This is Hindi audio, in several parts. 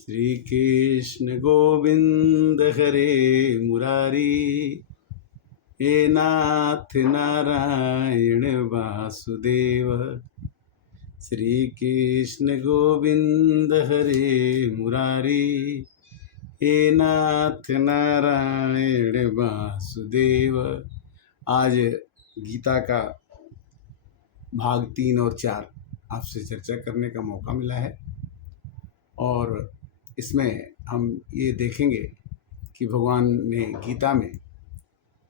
श्री कृष्ण गोविंद हरे मुरारी, हे नाथ नारायण वासुदेव। श्री कृष्ण गोविंद हरे मुरारी, हे नाथ नारायण वासुदेव। आज गीता का भाग 3 और 4 आपसे चर्चा करने का मौका मिला है और इसमें हम ये देखेंगे कि भगवान ने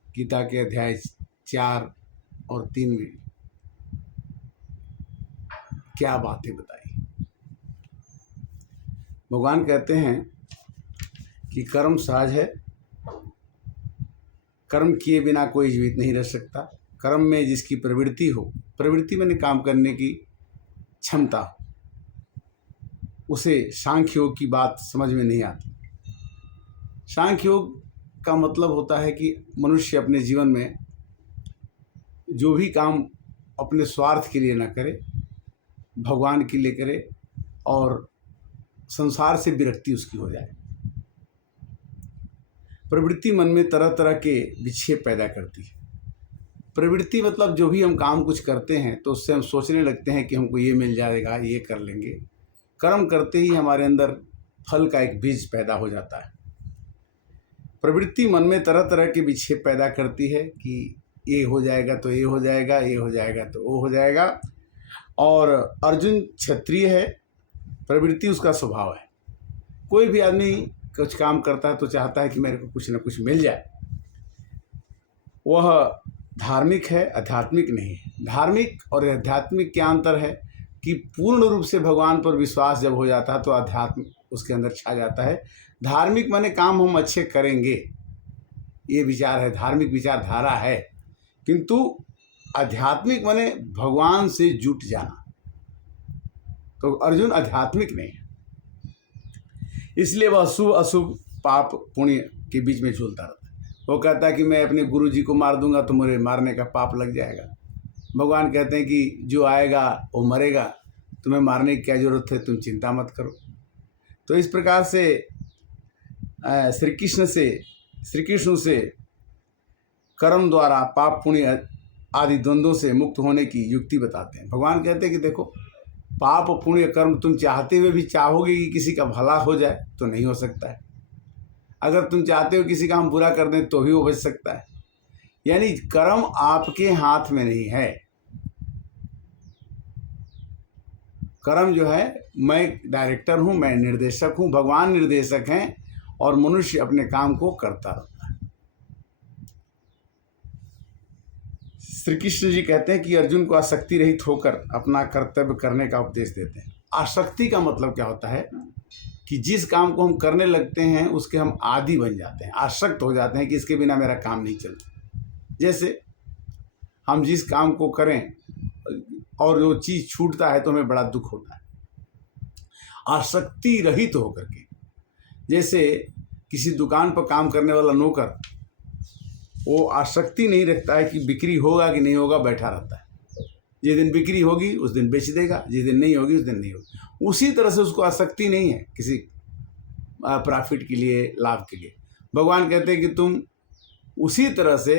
गीता के अध्याय 4 और 3 में क्या बातें बताई। भगवान कहते हैं कि कर्म सहज है, कर्म किए बिना कोई जीवित नहीं रह सकता। कर्म में जिसकी प्रवृत्ति हो, प्रवृत्ति मैंने काम करने की क्षमता हो, उसे सांख्य योग की बात समझ में नहीं आती। सांख्य योग का मतलब होता है कि मनुष्य अपने जीवन में जो भी काम अपने स्वार्थ के लिए ना करे, भगवान के लिए करे और संसार से विरक्ति उसकी हो जाए। प्रवृत्ति मन में तरह तरह के विक्षेप पैदा करती है। प्रवृत्ति मतलब जो भी हम काम कुछ करते हैं तो उससे हम सोचने लगते हैं कि हमको ये मिल जाएगा, ये कर लेंगे। कर्म करते ही हमारे अंदर फल का एक बीज पैदा हो जाता है। प्रवृत्ति मन में तरह तरह के विक्षेप पैदा करती है कि ये हो जाएगा तो ये हो जाएगा, ये हो जाएगा तो वो हो जाएगा। और अर्जुन क्षत्रिय है, प्रवृत्ति उसका स्वभाव है। कोई भी आदमी कुछ काम करता है तो चाहता है कि मेरे को कुछ ना कुछ मिल जाए। वह धार्मिक है, आध्यात्मिक नहीं है। धार्मिक और आध्यात्मिक क्या अंतर है कि पूर्ण रूप से भगवान पर विश्वास जब हो जाता है तो अध्यात्म उसके अंदर छा जाता है। धार्मिक माने काम हम अच्छे करेंगे, ये विचार है, धार्मिक विचारधारा है। किंतु आध्यात्मिक माने भगवान से जुट जाना। तो अर्जुन आध्यात्मिक नहीं है, इसलिए वह शुभ अशुभ पाप पुण्य के बीच में झूलता रहता है। वो कहता है कि मैं अपने गुरु जी को मार दूंगा तो मुझे मारने का पाप लग जाएगा। भगवान कहते हैं कि जो आएगा वो मरेगा, तुम्हें मारने की क्या जरूरत है, तुम चिंता मत करो। तो इस प्रकार से श्री कृष्ण से कर्म द्वारा पाप पुण्य आदि द्वंद्वों से मुक्त होने की युक्ति बताते हैं। भगवान कहते हैं कि देखो, पाप पुण्य कर्म तुम चाहते हुए भी चाहोगे कि किसी का भला हो जाए तो नहीं हो सकता है। अगर तुम चाहते हो किसी का हम बुरा कर दें तो भी वो बच सकता है। यानी कर्म आपके हाथ में नहीं है। कर्म जो है, मैं डायरेक्टर हूँ, मैं निर्देशक हूँ, भगवान निर्देशक हैं और मनुष्य अपने काम को करता रहता है। श्री कृष्ण जी कहते हैं कि अर्जुन को आसक्ति रहित होकर अपना कर्तव्य करने का उपदेश देते हैं। आसक्ति का मतलब क्या होता है कि जिस काम को हम करने लगते हैं उसके हम आदी बन जाते हैं, आसक्त हो जाते हैं कि इसके बिना मेरा काम नहीं चलता। जैसे हम जिस काम को करें और वो चीज़ छूटता है तो हमें बड़ा दुख होता है। आसक्ति रहित होकर के, जैसे किसी दुकान पर काम करने वाला नौकर, वो आसक्ति नहीं रखता है कि बिक्री होगा कि नहीं होगा, बैठा रहता है। जिस दिन बिक्री होगी उस दिन बेच देगा, जिस दिन नहीं होगी उस दिन नहीं होगी। उसी तरह से उसको आसक्ति नहीं है किसी प्रॉफिट के लिए, लाभ के लिए। भगवान कहते हैं कि तुम उसी तरह से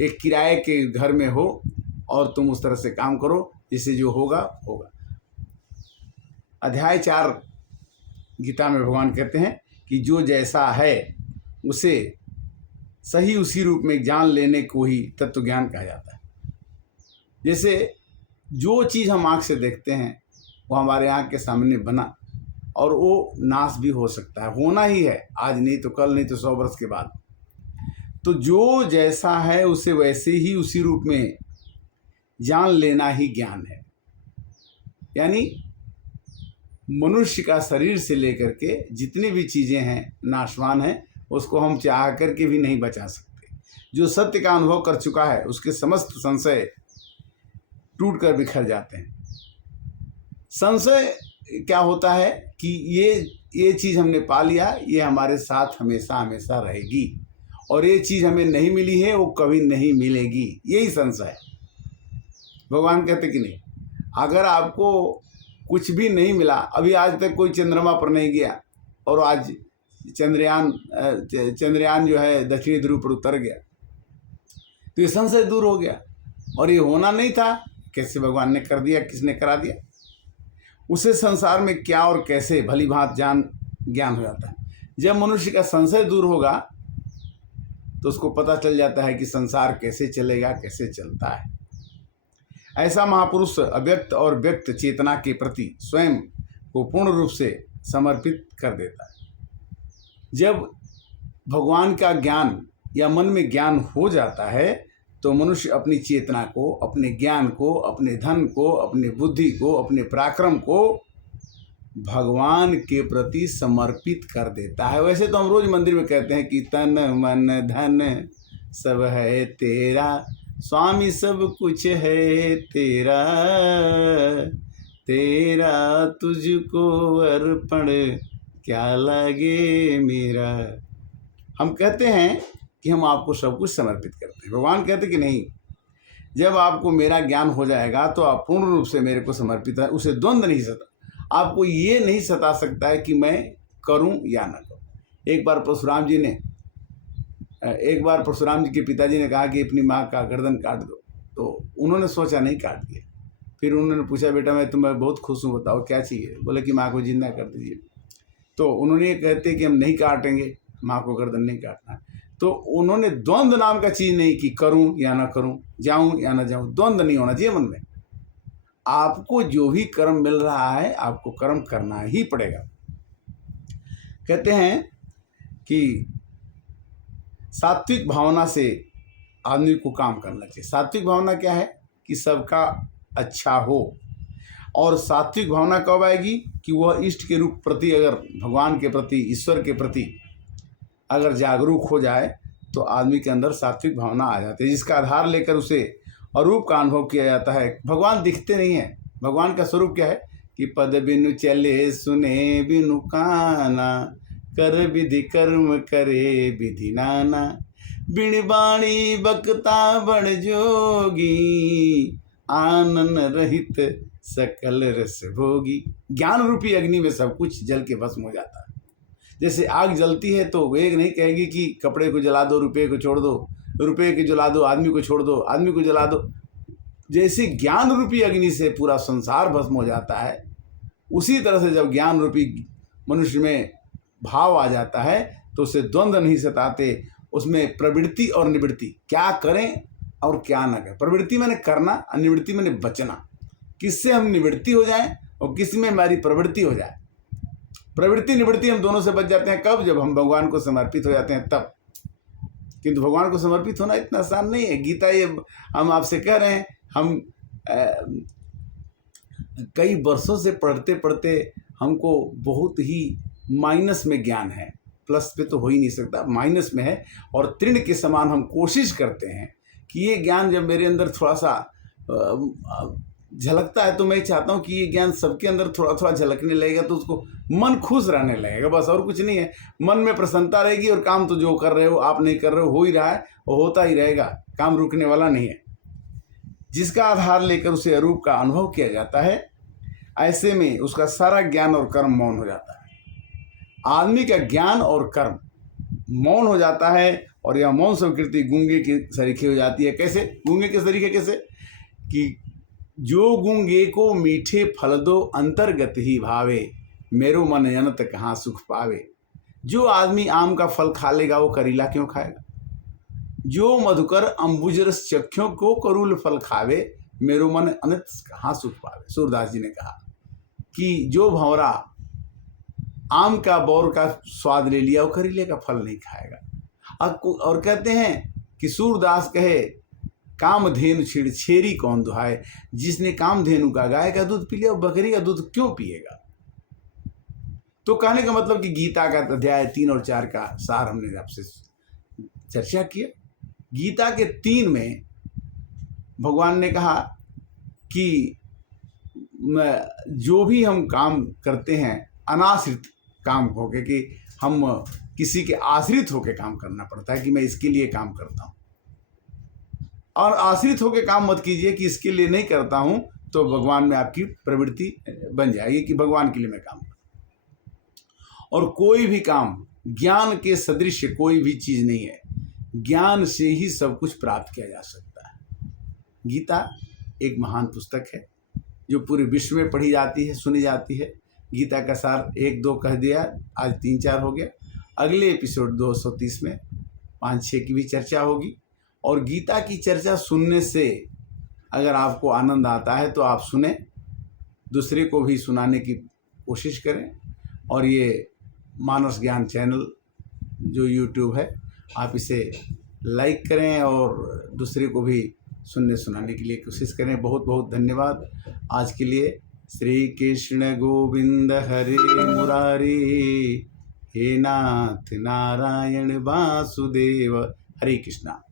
एक किराए के घर में हो और तुम उस तरह से काम करो जिससे जो होगा होगा। अध्याय 4 गीता में भगवान कहते हैं कि जो जैसा है उसे सही उसी रूप में जान लेने को ही तत्व ज्ञान कहा जाता है। जैसे जो चीज़ हम आँख से देखते हैं वो हमारे आँख के सामने बना और वो नाश भी हो सकता है, होना ही है, आज नहीं तो कल, नहीं तो 100 वर्ष के बाद। तो जो जैसा है उसे वैसे ही उसी रूप में जान लेना ही ज्ञान है। यानी मनुष्य का शरीर से लेकर के जितनी भी चीज़ें हैं नाशवान हैं, उसको हम चाह करके भी नहीं बचा सकते। जो सत्य का अनुभव कर चुका है उसके समस्त संशय टूट कर बिखर जाते हैं। संशय क्या होता है कि ये चीज़ हमने पा लिया, ये हमारे साथ हमेशा हमेशा रहेगी, और ये चीज़ हमें नहीं मिली है वो कभी नहीं मिलेगी, यही संशय है। भगवान कहते कि नहीं, अगर आपको कुछ भी नहीं मिला, अभी आज तक कोई चंद्रमा पर नहीं गया, और आज चंद्रयान जो है दक्षिणी ध्रुव पर उतर गया, तो ये संशय दूर हो गया। और ये होना नहीं था, कैसे भगवान ने कर दिया, किसने करा दिया। उसे संसार में क्या और कैसे भली भांति ज्ञान हो जाता है। जब मनुष्य का संशय दूर होगा तो उसको पता चल जाता है कि संसार कैसे चलेगा, कैसे चलता है। ऐसा महापुरुष अव्यक्त और व्यक्त चेतना के प्रति स्वयं को पूर्ण रूप से समर्पित कर देता है। जब भगवान का ज्ञान या मन में ज्ञान हो जाता है तो मनुष्य अपनी चेतना को, अपने ज्ञान को, अपने धन को, अपने बुद्धि को, अपने पराक्रम को भगवान के प्रति समर्पित कर देता है। वैसे तो हम रोज मंदिर में कहते हैं कि तन मन धन सब है तेरा, स्वामी सब कुछ है तेरा, तेरा तुझको अर्पण क्या लगे मेरा। हम कहते हैं कि हम आपको सब कुछ समर्पित करते हैं। भगवान कहते कि नहीं, जब आपको मेरा ज्ञान हो जाएगा तो आप पूर्ण रूप से मेरे को समर्पित है। उसे द्वंद्व नहीं सता, आपको ये नहीं सता सकता है कि मैं करूं या ना करूं। एक बार परशुराम जी के पिताजी ने कहा कि अपनी माँ का गर्दन काट दो, तो उन्होंने सोचा नहीं, काट दिया। फिर उन्होंने पूछा, बेटा मैं तुम्हें बहुत खुश हूँ, बताओ क्या चाहिए। बोले कि माँ को जिंदा कर दीजिए। तो उन्होंने कहते कि हम नहीं काटेंगे, माँ को गर्दन नहीं काटना। तो उन्होंने द्वंद्व नाम का चीज़ नहीं कि करूं या ना करूं, जाऊं या ना जाऊं, द्वंद्व नहीं होना चाहिए मन में। आपको जो भी कर्म मिल रहा है आपको कर्म करना ही पड़ेगा। कहते हैं कि सात्विक भावना से आदमी को काम करना चाहिए। सात्विक भावना क्या है कि सबका अच्छा हो। और सात्विक भावना कब आएगी कि वह इष्ट के रूप प्रति, अगर भगवान के प्रति, ईश्वर के प्रति अगर जागरूक हो जाए तो आदमी के अंदर सात्विक भावना आ जाती है, जिसका आधार लेकर उसे अरूप का अनुभव किया जाता है। भगवान दिखते नहीं हैं। भगवान का स्वरूप क्या है कि पद बिनु चले सुने बिनु काना, कर विधि कर्म करे विधि नाना, बिन बाणी बकता बड़ जोगी, आनन रहित सकल रस भोगी। ज्ञान रूपी अग्नि में सब कुछ जल के भस्म हो जाता है। जैसे आग जलती है तो वेग नहीं कहेगी कि कपड़े को जला दो, रुपये को छोड़ दो, रुपये को जला दो, आदमी को छोड़ दो, आदमी को जला दो। जैसे ज्ञान रूपी अग्नि से पूरा संसार भस्म हो जाता है, उसी तरह से जब ज्ञान रूपी मनुष्य में भाव आ जाता है तो उसे द्वंद्व नहीं सताते। उसमें प्रवृत्ति और निवृत्ति, क्या करें और क्या ना करें। प्रवृत्ति मैंने करना और निवृत्ति मैंने बचना। किससे हम निवृत्ति हो जाएं और किस में हमारी प्रवृत्ति हो जाए। प्रवृत्ति निवृत्ति हम दोनों से बच जाते हैं कब, जब हम भगवान को समर्पित हो जाते हैं तब। किंतु भगवान को समर्पित होना इतना आसान नहीं है। गीता ये हम आपसे कह रहे हैं, हम कई वर्षों से पढ़ते पढ़ते हमको बहुत ही माइनस में ज्ञान है, प्लस पे तो हो ही नहीं सकता, माइनस में है। और तृण के समान हम कोशिश करते हैं कि ये ज्ञान जब मेरे अंदर थोड़ा सा झलकता है तो मैं चाहता हूँ कि ये ज्ञान सबके अंदर थोड़ा थोड़ा झलकने लगेगा तो उसको मन खुश रहने लगेगा, बस और कुछ नहीं है। मन में प्रसन्नता रहेगी और काम तो जो कर रहे हो आप नहीं कर रहे हो ही रहा है और होता ही रहेगा, काम रुकने वाला नहीं है। जिसका आधार लेकर उसे अरूप का अनुभव किया जाता है, ऐसे में उसका सारा ज्ञान और कर्म मौन हो जाता है। आदमी का ज्ञान और कर्म मौन हो जाता है और यह मौन संकृति गूंगे की सरीखे हो जाती है। कैसे गूंगे के सरीखे? कैसे कि जो गूंगे को मीठे फल दो अंतर्गत ही भावे, मेरो मन अनंत कहाँ सुख पावे। जो आदमी आम का फल खा लेगा वो करीला क्यों खाएगा। जो मधुकर अंबुजरस चख्यों को करूल फल खावे, मेरो मन अनंत कहाँ सुख पावे। सूरदास जी ने कहा कि जो भंवरा आम का बौर का स्वाद ले लिया वो करीले का फल नहीं खाएगा। और कहते हैं कि सूरदास कहे कामधेनु छेड़ी कौन दुहाए। जिसने कामधेनु का गाय का दूध पी लिया वो बकरी का दूध क्यों पिएगा। तो कहने का मतलब कि गीता का अध्याय 3 और 4 का सार हमने आपसे चर्चा किया। गीता के 3 में भगवान ने कहा कि जो भी हम काम करते हैं अनाश्रित काम होके, कि हम किसी के आश्रित होके काम करना पड़ता है कि मैं इसके लिए काम करता हूँ। और आश्रित होके काम मत कीजिए कि इसके लिए नहीं करता हूँ तो भगवान में आपकी प्रवृत्ति बन जाएगी कि भगवान के लिए मैं काम करूँ। और कोई भी काम ज्ञान के सदृश कोई भी चीज़ नहीं है। ज्ञान से ही सब कुछ प्राप्त किया जा सकता है। गीता एक महान पुस्तक है जो पूरे विश्व में पढ़ी जाती है, सुनी जाती है। गीता का सार 1-2 कह दिया, आज 3-4 हो गया। अगले एपिसोड 230 में 5-6 की भी चर्चा होगी। और गीता की चर्चा सुनने से अगर आपको आनंद आता है तो आप सुने, दूसरे को भी सुनाने की कोशिश करें। और ये मानस ज्ञान चैनल जो यूट्यूब है, आप इसे लाइक करें और दूसरे को भी सुनने सुनाने के लिए कोशिश करें। बहुत बहुत धन्यवाद आज के लिए। श्री कृष्ण गोविंद हरे मुरारी, हे नाथ नारायण वासुदेव। हरे कृष्णा।